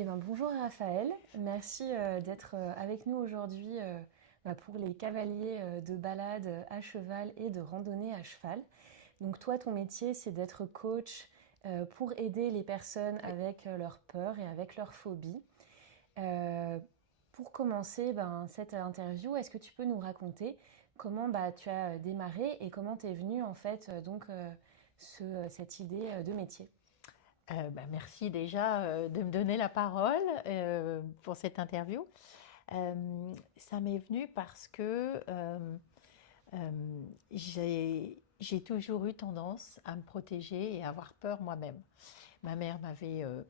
Eh ben, bonjour Raphaël, merci d'être avec nous aujourd'hui pour les cavaliers de balade à cheval et de randonnée à cheval. Donc toi, ton métier, c'est d'être coach pour aider les personnes Oui. avec leurs peurs et avec leurs phobies. Euh, pour commencer cette interview, est-ce que tu peux nous raconter comment tu as démarré et comment t'es venue en fait cette idée de métier? Merci déjà de me donner la parole pour cette interview. Ça m'est venu parce que j'ai toujours eu tendance à me protéger et à avoir peur moi-même. Ma mère m'avait euh,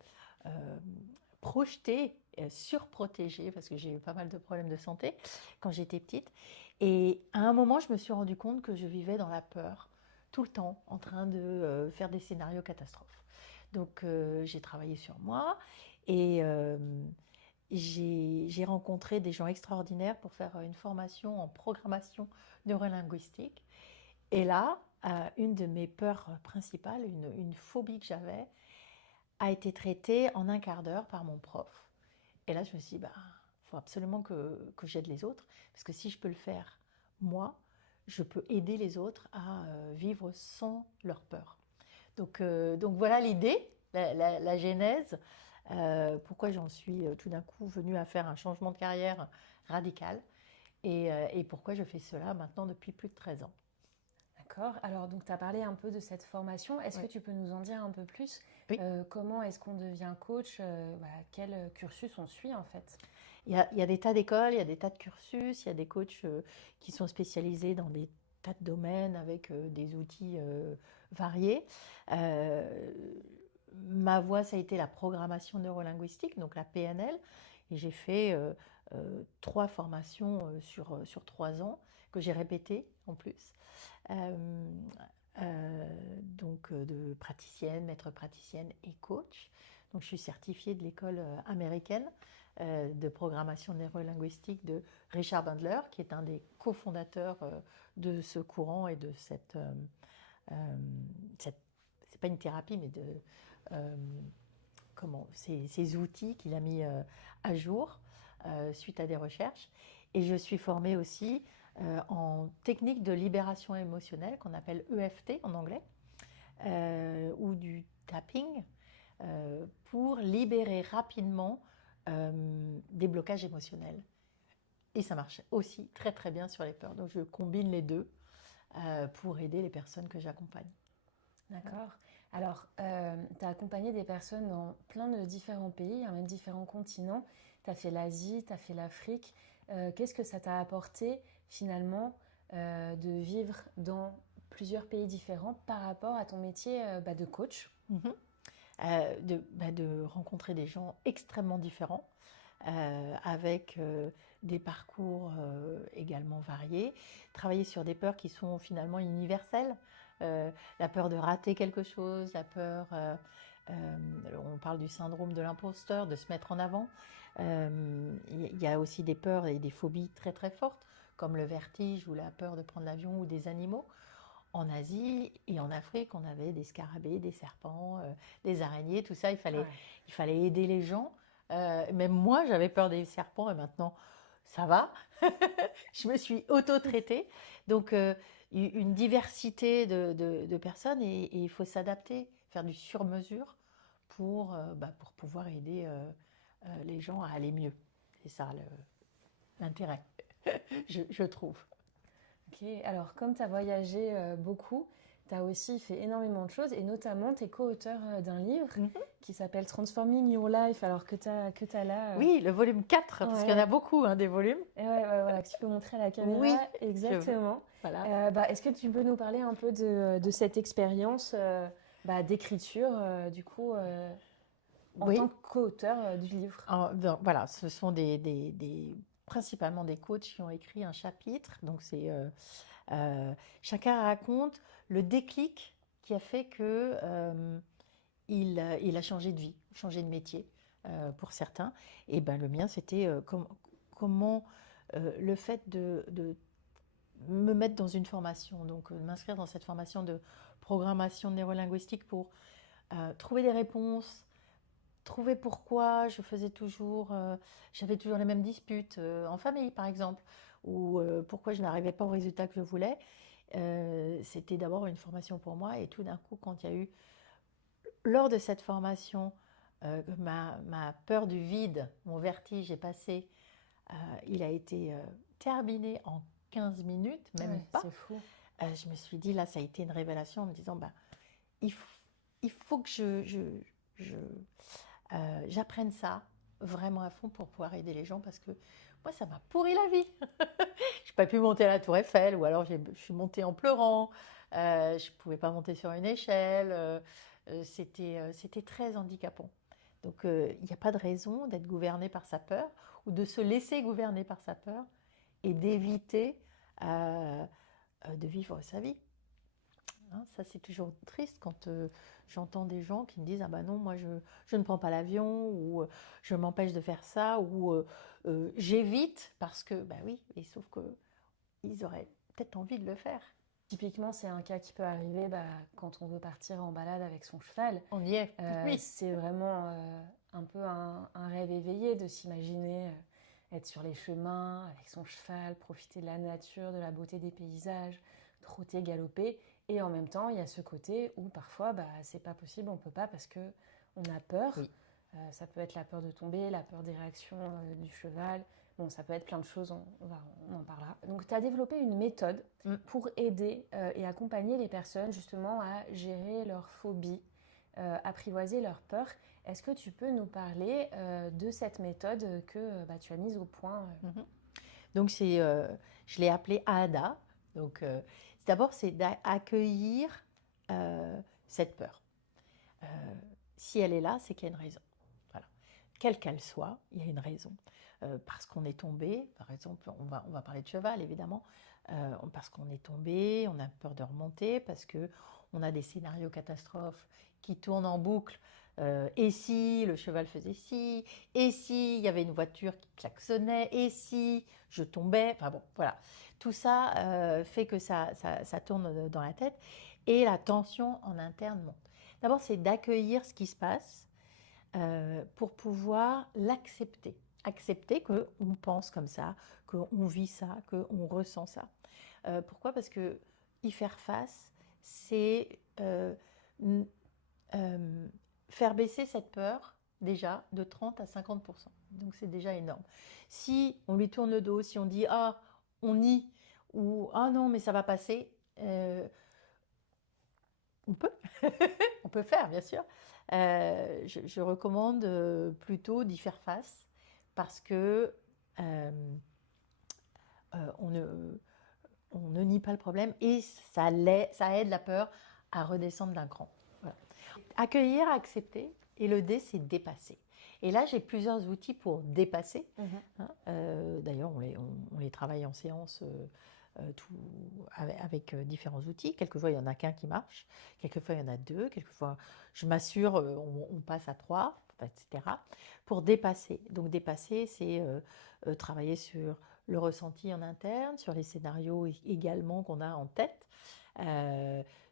projetée, surprotégée, parce que j'ai eu pas mal de problèmes de santé quand j'étais petite. Et à un moment, je me suis rendu compte que je vivais dans la peur, tout le temps, en train de faire des scénarios catastrophes. Donc j'ai travaillé sur moi et j'ai rencontré des gens extraordinaires pour faire une formation en programmation neurolinguistique. Et là, une de mes peurs principales, une phobie que j'avais, a été traitée en un quart d'heure par mon prof. Et là, je me suis dit, faut absolument que j'aide les autres, parce que si je peux le faire, moi, je peux aider les autres à vivre sans leur peur. Donc voilà l'idée, la genèse, pourquoi j'en suis tout d'un coup venue à faire un changement de carrière radical et pourquoi je fais cela maintenant depuis plus de 13 ans. D'accord. Alors, donc, tu as parlé un peu de cette formation. Est-ce que Oui. tu peux nous en dire un peu plus? Oui. Comment est-ce qu'on devient coach? Quel cursus on suit en fait? Il y a des tas d'écoles, il y a des tas de cursus, il y a des coachs qui sont spécialisés dans des tas de domaines avec des outils variés. Euh, Ma voie, ça a été la programmation neurolinguistique, donc la PNL, et j'ai fait 3 formations sur 3 ans que j'ai répétées en plus. Euh, de praticienne, maître praticienne et coach. Donc je suis certifiée de l'école américaine de programmation neurolinguistique de Richard Bandler, qui est un des cofondateurs de ce courant et de cette c'est pas une thérapie, mais euh, ces outils qu'il a mis à jour suite à des recherches. Et je suis formée aussi en technique de libération émotionnelle qu'on appelle EFT en anglais, ou du tapping, pour libérer rapidement des blocages émotionnels. Et ça marche aussi très très bien sur les peurs. Donc je combine les deux pour aider les personnes que j'accompagne. D'accord. Alors, tu as accompagné des personnes dans plein de différents pays, hein, même différents continents. Tu as fait l'Asie, tu as fait l'Afrique. Qu'est-ce que ça t'a apporté finalement de vivre dans plusieurs pays différents par rapport à ton métier de coach? Mhm. De rencontrer des gens extrêmement différents, avec des parcours également variés, travailler sur des peurs qui sont finalement universelles, la peur de rater quelque chose, la peur, on parle du syndrome de l'imposteur, de se mettre en avant. Il y a aussi des peurs et des phobies très très fortes, comme le vertige ou la peur de prendre l'avion ou des animaux. En Asie et en Afrique, on avait des scarabées, des serpents, des araignées, tout ça. Ouais. Il fallait aider les gens. Même moi, j'avais peur des serpents et maintenant, ça va. Je me suis auto-traitée. Donc, une diversité de personnes et il faut s'adapter, faire du sur-mesure pour pouvoir aider les gens à aller mieux. C'est ça l'intérêt, je trouve. Ok, alors comme tu as voyagé beaucoup, tu as aussi fait énormément de choses et notamment tu es co-auteur d'un livre Mhm. qui s'appelle Transforming Your Life, alors que t'as là. Oui, le volume 4, parce qu'il y en a Ouais, beaucoup, hein, des volumes. et ouais, voilà, que tu peux montrer à la caméra, Oui, je veux. exactement. Voilà. Est-ce que tu peux nous parler un peu de cette expérience d'écriture, en tant Oui, que co-auteur du livre? voilà, ce sont principalement des coachs qui ont écrit un chapitre. Donc, chacun raconte le déclic qui a fait que il a changé de vie, changé de métier pour certains. Et ben, le mien, c'était comment le fait de me mettre dans une formation, donc m'inscrire dans cette formation de programmation neurolinguistique pour trouver des réponses, trouver pourquoi j'avais toujours les mêmes disputes en famille, par exemple, ou pourquoi je n'arrivais pas au résultat que je voulais. C'était d'abord une formation pour moi, et tout d'un coup, quand il y a eu, lors de cette formation, ma peur du vide, mon vertige est passé, il a été terminé en 15 minutes, même Ouais, pas. c'est fou. Je me suis dit, là, ça a été une révélation en me disant, bah, il, f- il faut que j'apprenne ça vraiment à fond pour pouvoir aider les gens, parce que moi, ça m'a pourri la vie. Je n'ai pas pu monter à la Tour Eiffel, ou alors je suis montée en pleurant. Je ne pouvais pas monter sur une échelle. C'était très handicapant. Donc, il n'y a pas de raison d'être gouverné par sa peur, ou de se laisser gouverner par sa peur, et d'éviter euh, de vivre sa vie. Hein, ça, c'est toujours triste quand j'entends des gens qui me disent: ah ben non, moi je ne prends pas l'avion, ou je m'empêche de faire ça, ou j'évite parce que, bah oui, et sauf que ils auraient peut-être envie de le faire. Typiquement, c'est un cas qui peut arriver quand on veut partir en balade avec son cheval. On y est, oui. C'est vraiment un peu un rêve éveillé de s'imaginer être sur les chemins avec son cheval, profiter de la nature, de la beauté des paysages, trotter, galoper. Et en même temps, il y a ce côté où parfois, c'est pas possible, on peut pas parce que on a peur. Oui. Ça peut être la peur de tomber, la peur des réactions du cheval. Bon, ça peut être plein de choses, on en parlera. Donc, tu as développé une méthode pour aider et accompagner les personnes justement à gérer leurs phobies, apprivoiser leurs peurs. Est-ce que tu peux nous parler de cette méthode que tu as mise au point Donc, je l'ai appelée AADA. Donc, d'abord, c'est d'accueillir cette peur. Si elle est là, c'est qu'il y a une raison. Voilà. Quelle qu'elle soit, il y a une raison. Parce qu'on est tombé, par exemple, on va parler de cheval évidemment, parce qu'on est tombé, on a peur de remonter, parce qu'on a des scénarios catastrophes qui tournent en boucle. Et si le cheval faisait ci, et si il y avait une voiture qui klaxonnait, et si je tombais, enfin bon, voilà. Tout ça fait que ça tourne dans la tête, et la tension en interne monte. D'abord, c'est d'accueillir ce qui se passe pour pouvoir l'accepter. Accepter qu'on pense comme ça, qu'on vit ça, qu'on ressent ça. Pourquoi? Parce que y faire face, c'est faire baisser cette peur déjà de 30 à 50%. Donc c'est déjà énorme. Si on lui tourne le dos, si on dit ah, on nie, ou ah non, mais ça va passer, on peut, on peut faire, bien sûr. Je recommande plutôt d'y faire face, parce que on ne nie pas le problème, et ça aide la peur à redescendre d'un cran. Voilà. Accueillir, accepter, et le D, c'est dépasser. Et là, j'ai plusieurs outils pour dépasser. Hein. D'ailleurs, on les travaille en séance avec différents outils. Quelquefois, il n'y en a qu'un qui marche. Quelquefois, il y en a deux. Quelquefois, je m'assure, on passe à trois, etc. Pour dépasser. Donc, dépasser, c'est travailler sur le ressenti en interne, sur les scénarios également qu'on a en tête.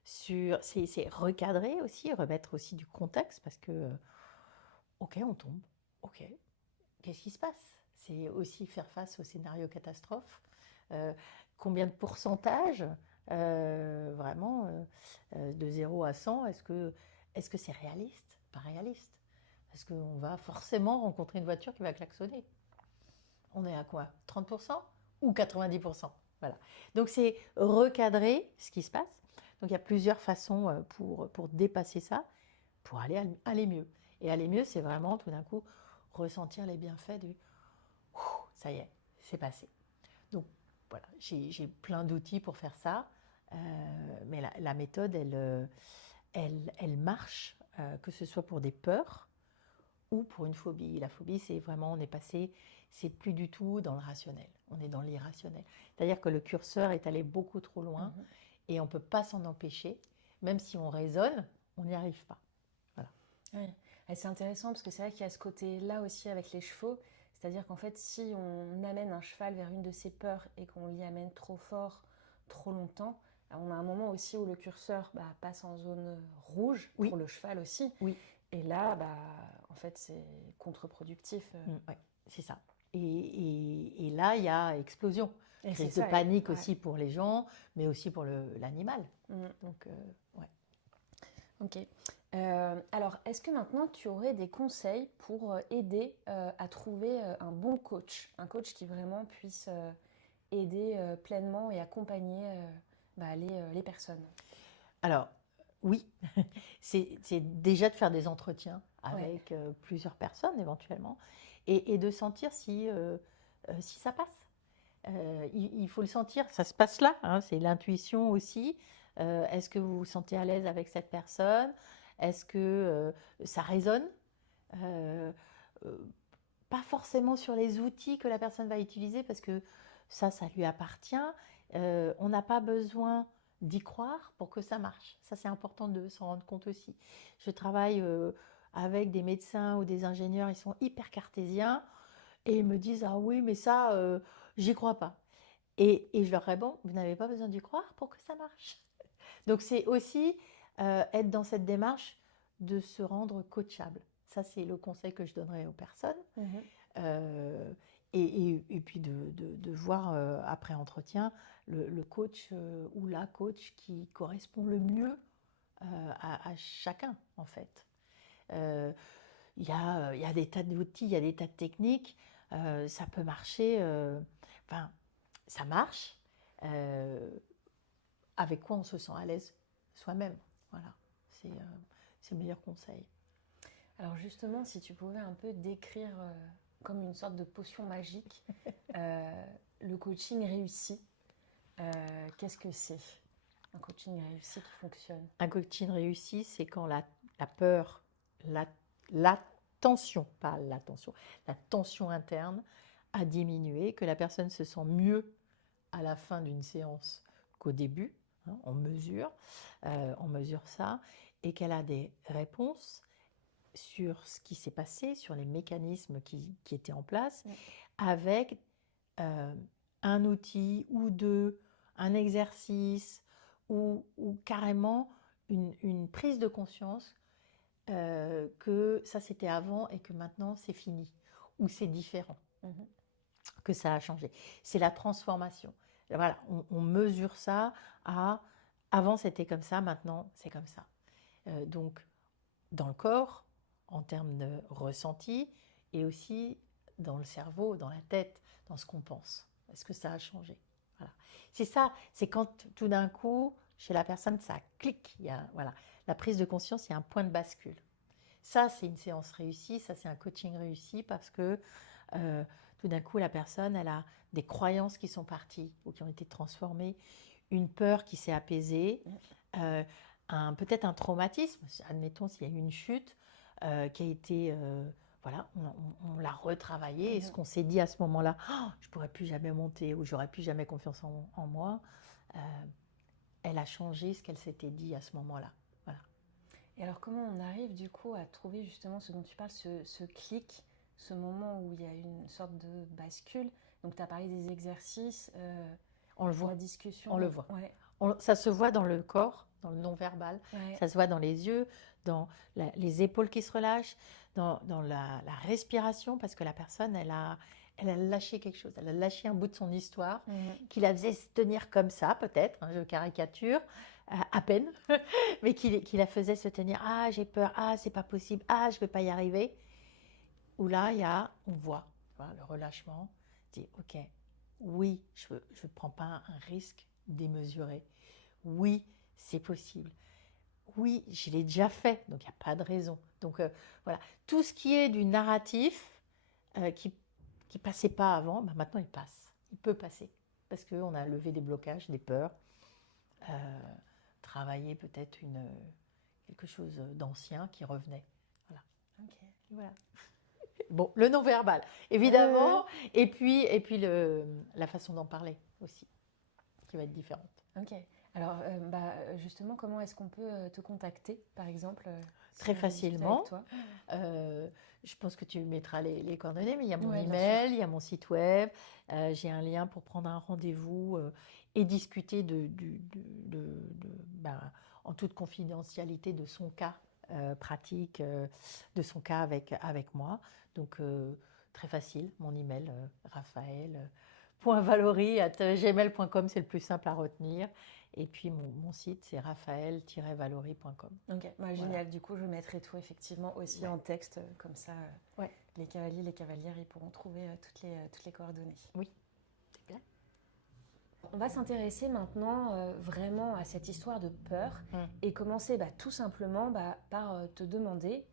C'est recadrer aussi, remettre aussi du contexte, parce que, ok, on tombe, ok, qu'est-ce qui se passe? C'est aussi faire face au scénario catastrophe. Euh, Combien de pourcentage, vraiment, de 0 à 100, est-ce que c'est réaliste? Pas réaliste. Parce qu'on va forcément rencontrer une voiture qui va klaxonner. On est à quoi? 30% ou 90%? Voilà. Donc c'est recadrer ce qui se passe. Donc il y a plusieurs façons pour dépasser ça, pour aller mieux. Et aller mieux, c'est vraiment tout d'un coup ressentir les bienfaits du ça y est, c'est passé. Donc voilà, j'ai plein d'outils pour faire ça, mais la méthode, elle marche, que ce soit pour des peurs ou pour une phobie. La phobie, c'est vraiment, on est passé, c'est plus du tout dans le rationnel, on est dans l'irrationnel. C'est-à-dire que le curseur est allé beaucoup trop loin, et on ne peut pas s'en empêcher. Même si on raisonne, on n'y arrive pas. Voilà. Oui. Et c'est intéressant parce que c'est vrai qu'il y a ce côté-là aussi avec les chevaux. C'est-à-dire qu'en fait, si on amène un cheval vers une de ses peurs et qu'on l'y amène trop fort, trop longtemps, on a un moment aussi où le curseur passe en zone rouge, Oui. pour le cheval aussi. Oui. Et là, en fait, c'est contre-productif. Ouais, c'est ça. Et là, il y a explosion. Et c'est Crise de ça, panique ouais. aussi pour les gens, mais aussi pour l'animal. Mm. Donc, ouais. Ok. Alors, est-ce que maintenant tu aurais des conseils pour aider à trouver un bon coach, un coach qui vraiment puisse aider pleinement et accompagner les personnes? Alors, oui, c'est déjà de faire des entretiens Ouais. avec plusieurs personnes éventuellement et de sentir si ça passe. Il faut le sentir, ça se passe là, hein, c'est l'intuition aussi. Est-ce que vous vous sentez à l'aise avec cette personne? Est-ce que ça résonne? Euh, euh, Pas forcément sur les outils que la personne va utiliser parce que ça lui appartient. On n'a pas besoin d'y croire pour que ça marche. Ça, c'est important de s'en rendre compte aussi. Je travaille avec des médecins ou des ingénieurs, ils sont hyper cartésiens et ils me disent ah oui, mais ça, j'y crois pas. Et je leur réponds, vous n'avez pas besoin d'y croire pour que ça marche. Donc c'est aussi être dans cette démarche de se rendre coachable. Ça, c'est le conseil que je donnerais aux personnes. Mhm. Euh, et puis de voir après entretien le coach ou la coach qui correspond le mieux à chacun, en fait. Euh, il y a des tas d'outils, il y a des tas de techniques. Ça peut marcher. Enfin, ça marche. Euh, avec quoi on se sent à l'aise soi-même. Voilà, c'est le meilleur conseil. Alors justement, si tu pouvais un peu décrire comme une sorte de potion magique le coaching réussi, qu'est-ce que c'est un coaching réussi qui fonctionne? Un coaching réussi, c'est quand la peur, la, la tension, pas l'attention, la tension interne a diminué, que la personne se sent mieux à la fin d'une séance qu'au début. Hein, on mesure ça, et qu'elle a des réponses sur ce qui s'est passé, sur les mécanismes qui étaient en place, Ouais. avec euh, un outil ou deux, un exercice ou carrément une prise de conscience que ça c'était avant et que maintenant c'est fini, ou c'est différent, Mhm. que ça a changé. C'est la transformation. Voilà, on mesure ça à avant c'était comme ça, maintenant c'est comme ça. Donc dans le corps, en termes de ressenti, et aussi dans le cerveau, dans la tête, dans ce qu'on pense. Est-ce que ça a changé? Voilà. C'est ça, c'est quand tout d'un coup, chez la personne, ça clique. Voilà, la prise de conscience, il y a un point de bascule. Ça, c'est une séance réussie, ça, c'est un coaching réussi parce que tout d'un coup, la personne, elle a des croyances qui sont parties ou qui ont été transformées, une peur qui s'est apaisée, euh, peut-être un traumatisme, admettons s'il y a eu une chute qui a été, voilà, on l'a retravaillé, et ce qu'on s'est dit à ce moment-là, oh, je ne pourrais plus jamais monter ou j'aurais plus jamais confiance en moi, euh, elle a changé ce qu'elle s'était dit à ce moment-là. Voilà. Et alors comment on arrive du coup à trouver justement ce dont tu parles, ce clic, ce moment où il y a une sorte de bascule? Donc tu as parlé des exercices, On le voit, la discussion. on le voit. Ouais, Ça se voit dans le corps, dans le non-verbal, ouais. ça se voit dans les yeux, dans les épaules qui se relâchent, dans la respiration, parce que la personne, elle a lâché quelque chose, elle a lâché un bout de son histoire Mhm. qui la faisait se tenir comme ça, peut-être, hein, je caricature, à peine, mais qui la faisait se tenir, ah j'ai peur, ah c'est pas possible, ah je vais pas y arriver. Où là, on voit voilà, le relâchement, dit ok, oui, je ne prends pas un risque démesuré. Oui, c'est possible. Oui, je l'ai déjà fait, donc il n'y a pas de raison. Donc voilà, tout ce qui est du narratif qui passait pas avant, bah, maintenant il passe. Il peut passer parce qu'on a levé des blocages, des peurs, travaillé peut-être quelque chose d'ancien qui revenait. Voilà. Ok. Voilà. Bon, le non-verbal, Euh, évidemment, et puis la façon d'en parler aussi, qui va être différente. ok. Alors justement, comment est-ce qu'on peut te contacter, par exemple, si Très on veut discuter avec facilement. toi? Je pense que tu mettras les coordonnées, mais il y a mon Ouais, bien sûr. email, il y a mon site web, j'ai un lien pour prendre un rendez-vous et discuter ben, en toute confidentialité de son cas pratique de son cas avec moi. Donc, très facile, mon email, raphaël.valory@gmail.com, c'est le plus simple à retenir. Et puis, mon site, c'est raphaël-valory.com. Ok, bah, Voilà. génial. Du coup, je mettrai tout effectivement aussi Ouais. en texte, comme ça, Ouais. les cavaliers, les cavalières, ils pourront trouver toutes les coordonnées. Oui, c'est bien. On va s'intéresser maintenant vraiment à cette histoire de peur et commencer tout simplement par te demander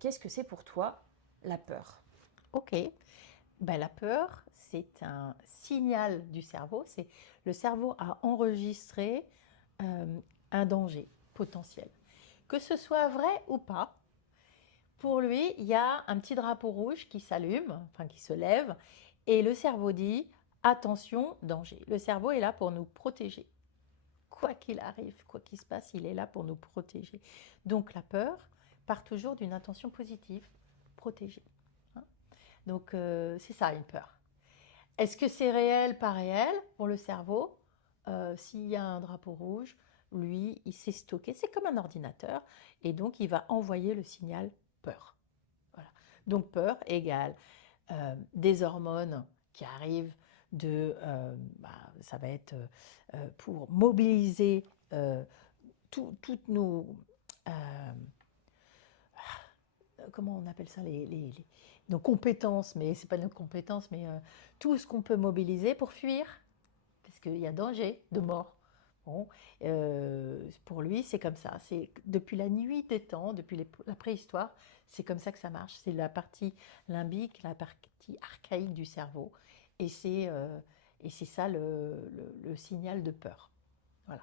qu'est-ce que c'est pour toi la peur? Ok. Ben, la peur, c'est un signal du cerveau. C'est le cerveau a enregistré un danger potentiel. Que ce soit vrai ou pas, pour lui, il y a un petit drapeau rouge qui s'allume, enfin qui se lève, et le cerveau dit attention, danger. Le cerveau est là pour nous protéger. Quoi qu'il arrive, quoi qu'il se passe, il est là pour nous protéger. Donc la peur part toujours d'une intention positive, protéger. Hein. Donc c'est ça une peur. Est-ce que c'est réel, pas réel pour le cerveau? S'il y a un drapeau rouge, lui, il s'est stocké. C'est comme un ordinateur. Et donc, il va envoyer le signal peur. Voilà. Donc, peur égale des hormones qui arrivent ça va être pour mobiliser toutes nos... comment on appelle ça nos compétences, mais ce n'est pas nos compétences, mais tout ce qu'on peut mobiliser pour fuir, parce qu'il y a danger de mort. Bon, pour lui, c'est comme ça. C'est depuis la nuit des temps, depuis la préhistoire, c'est comme ça que ça marche. C'est la partie limbique, la partie archaïque du cerveau, et c'est ça le signal de peur. Voilà.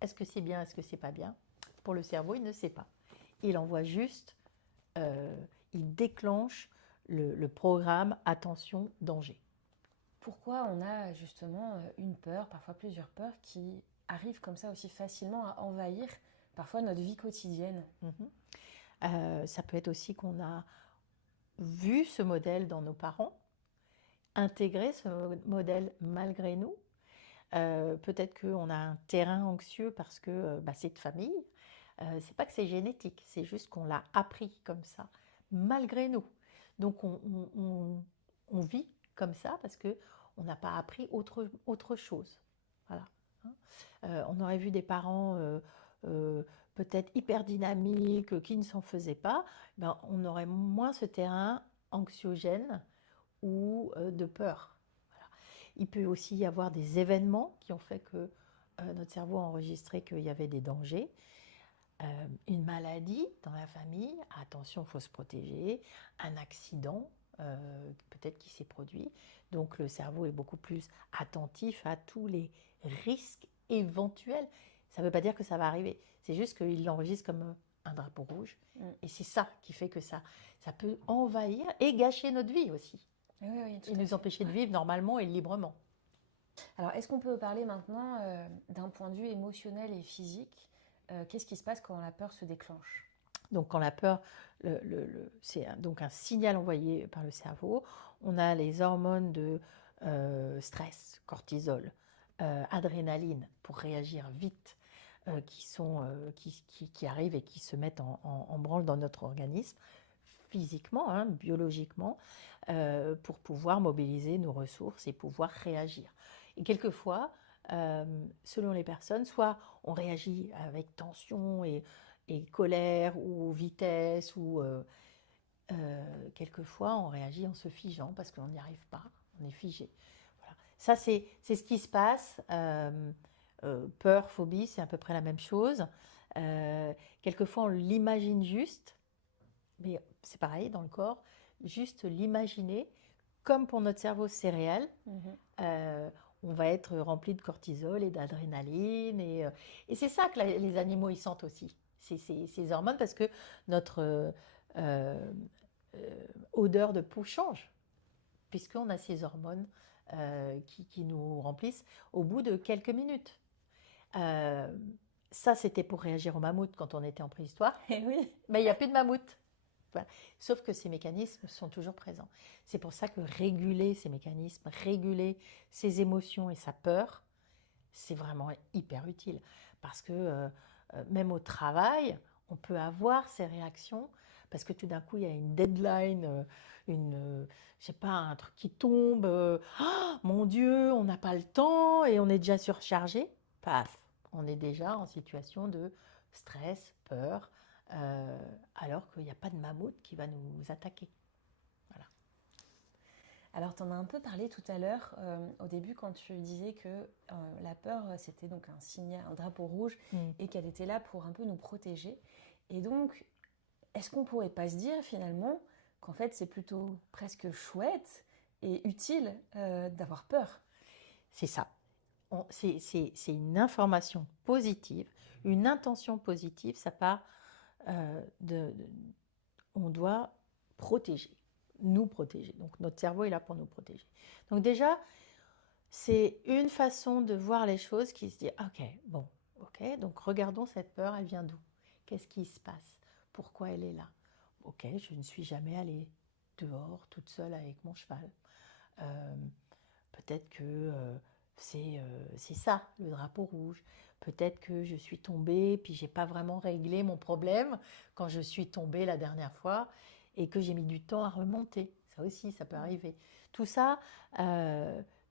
Est-ce que c'est bien, est-ce que c'est pas bien? Pour le cerveau, il ne sait pas. Il envoie juste, il déclenche le programme attention danger. Pourquoi on a justement une peur, parfois plusieurs peurs, qui arrivent comme ça aussi facilement à envahir parfois notre vie quotidienne? Ça peut être aussi qu'on a vu ce modèle dans nos parents, intégré ce modèle malgré nous. Peut-être qu'on a un terrain anxieux parce que c'est de famille. C'est pas que c'est génétique, c'est juste qu'on l'a appris comme ça, malgré nous. Donc on vit comme ça parce qu'on n'a pas appris autre chose. Voilà. On aurait vu des parents peut-être hyper dynamiques, qui ne s'en faisaient pas, on aurait moins ce terrain anxiogène ou de peur. Voilà. Il peut aussi y avoir des événements qui ont fait que notre cerveau a enregistré qu'il y avait des dangers. Une maladie dans la famille, attention, il faut se protéger. Un accident, peut-être qui s'est produit. Donc le cerveau est beaucoup plus attentif à tous les risques éventuels. Ça ne veut pas dire que ça va arriver. C'est juste qu'il l'enregistre comme un drapeau rouge. Et c'est ça qui fait que ça peut envahir et gâcher notre vie aussi. Oui, et nous empêcher de vivre normalement et librement. Alors, est-ce qu'on peut parler maintenant d'un point de vue émotionnel et physique? Qu'est-ce qui se passe quand la peur se déclenche? Donc, quand la peur, c'est donc un signal envoyé par le cerveau. On a les hormones de stress, cortisol, adrénaline pour réagir vite, qui arrivent et qui se mettent en branle dans notre organisme, physiquement, biologiquement, pour pouvoir mobiliser nos ressources et pouvoir réagir. Et quelquefois, selon les personnes, soit on réagit avec tension et colère ou vitesse, ou quelquefois on réagit en se figeant parce qu'on n'y arrive pas, on est figé. Voilà. Ça, c'est ce qui se passe. Peur, phobie, c'est à peu près la même chose. Quelquefois, on l'imagine juste, mais c'est pareil dans le corps, juste l'imaginer, comme pour notre cerveau, c'est réel. On va être rempli de cortisol et d'adrénaline. Et c'est ça que les animaux, ils sentent aussi, ces hormones, parce que notre odeur de peau change, puisqu'on a ces hormones qui nous remplissent au bout de quelques minutes. Ça, c'était pour réagir au mammouth quand on était en préhistoire. Et oui. Mais il n'y a plus de mammouth. Voilà. Sauf que ces mécanismes sont toujours présents. C'est pour ça que réguler ces mécanismes, réguler ses émotions et sa peur, c'est vraiment hyper utile. Parce que même au travail, On peut avoir ces réactions parce que tout d'un coup, il y a une deadline, je sais pas, un truc qui tombe. Ah, mon Dieu, on n'a pas le temps et on est déjà surchargé. Paf, on est déjà en situation de stress, peur, alors qu'il n'y a pas de mammouth qui va nous attaquer. Voilà. Alors, tu en as un peu parlé tout à l'heure, au début, quand tu disais que la peur, c'était donc un signal, un drapeau rouge, et qu'elle était là pour un peu nous protéger. Et donc, est-ce qu'on pourrait pas se dire finalement qu'en fait, c'est plutôt presque chouette et utile d'avoir peur? C'est ça. C'est une information positive, une intention positive, ça part on doit protéger, nous protéger. Donc notre cerveau est là pour nous protéger. Donc déjà, c'est une façon de voir les choses qui se dit, ok, bon, ok, donc regardons cette peur, elle vient d'où? Qu'est-ce qui se passe? Pourquoi elle est là? Ok, je ne suis jamais allée dehors toute seule avec mon cheval. Peut-être que c'est ça, le drapeau rouge. Peut-être que je suis tombée, puis j'ai pas vraiment réglé mon problème quand je suis tombée la dernière fois et que j'ai mis du temps à remonter. Ça aussi, ça peut arriver. Tout ça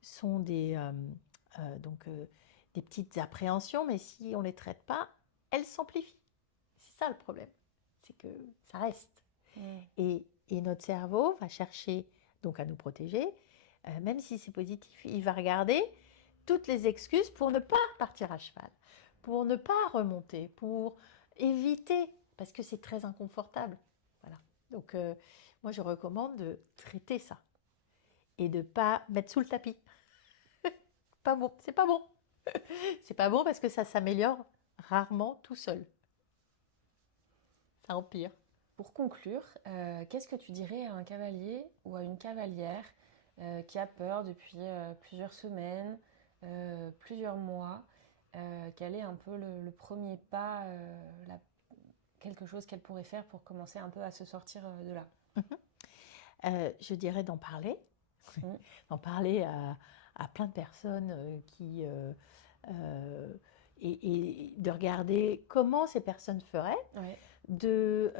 sont des petites appréhensions, mais si on les traite pas, elles s'amplifient. C'est ça le problème, c'est que ça reste. Et notre cerveau va chercher donc à nous protéger, même si c'est positif, il va regarder toutes les excuses pour ne pas partir à cheval, pour ne pas remonter, pour éviter, parce que c'est très inconfortable. Voilà. Donc, moi, je recommande de traiter ça et de ne pas mettre sous le tapis. Pas bon, c'est pas bon. C'est pas bon parce que ça s'améliore rarement tout seul. Ça empire. Pour conclure, qu'est-ce que tu dirais à un cavalier ou à une cavalière qui a peur depuis plusieurs semaines, plusieurs mois, quel est un peu le premier pas, quelque chose qu'elle pourrait faire pour commencer un peu à se sortir de là? Je dirais d'en parler, d'en parler à plein de personnes et de regarder comment ces personnes feraient, de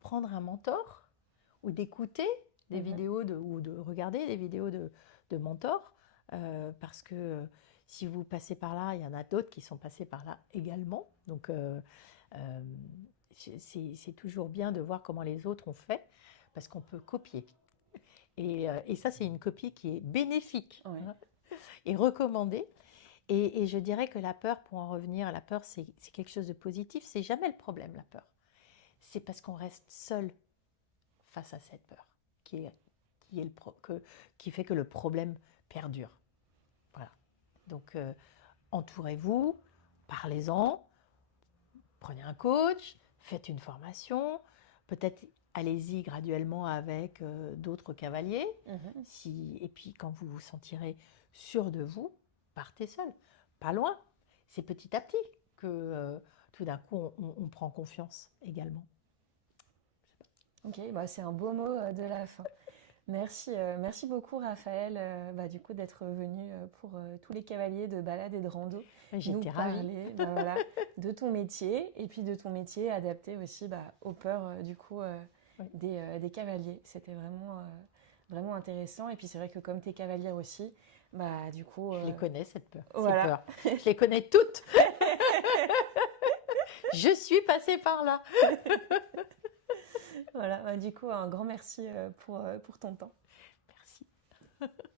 prendre un mentor ou d'écouter des vidéos ou de regarder des vidéos de mentors, parce que si vous passez par là, il y en a d'autres qui sont passés par là également. Donc, c'est toujours bien de voir comment les autres ont fait, parce qu'on peut copier. Et ça, c'est une copie qui est bénéfique et recommandée. Et je dirais que la peur, pour en revenir à la peur, c'est quelque chose de positif. C'est jamais le problème, la peur. C'est parce qu'on reste seul face à cette peur qui fait que le problème perdure. Voilà. Donc, entourez-vous, parlez-en, prenez un coach, faites une formation, peut-être allez-y graduellement avec d'autres cavaliers. Et puis, quand vous vous sentirez sûr de vous, partez seul. Pas loin. C'est petit à petit que tout d'un coup, on prend confiance également. Ok, bah c'est un beau mot de la fin. Merci beaucoup Raphaël du coup d'être venu pour tous les cavaliers de balade et de rando nous parler voilà, de ton métier et puis de ton métier adapté aussi aux peurs du coup des cavaliers. C'était vraiment intéressant et puis c'est vrai que comme tu es cavalière aussi, du coup... Je les connais cette peur. Voilà. Ces peurs. Je les connais toutes. Je suis passée par là. Voilà, du coup un grand merci pour ton temps.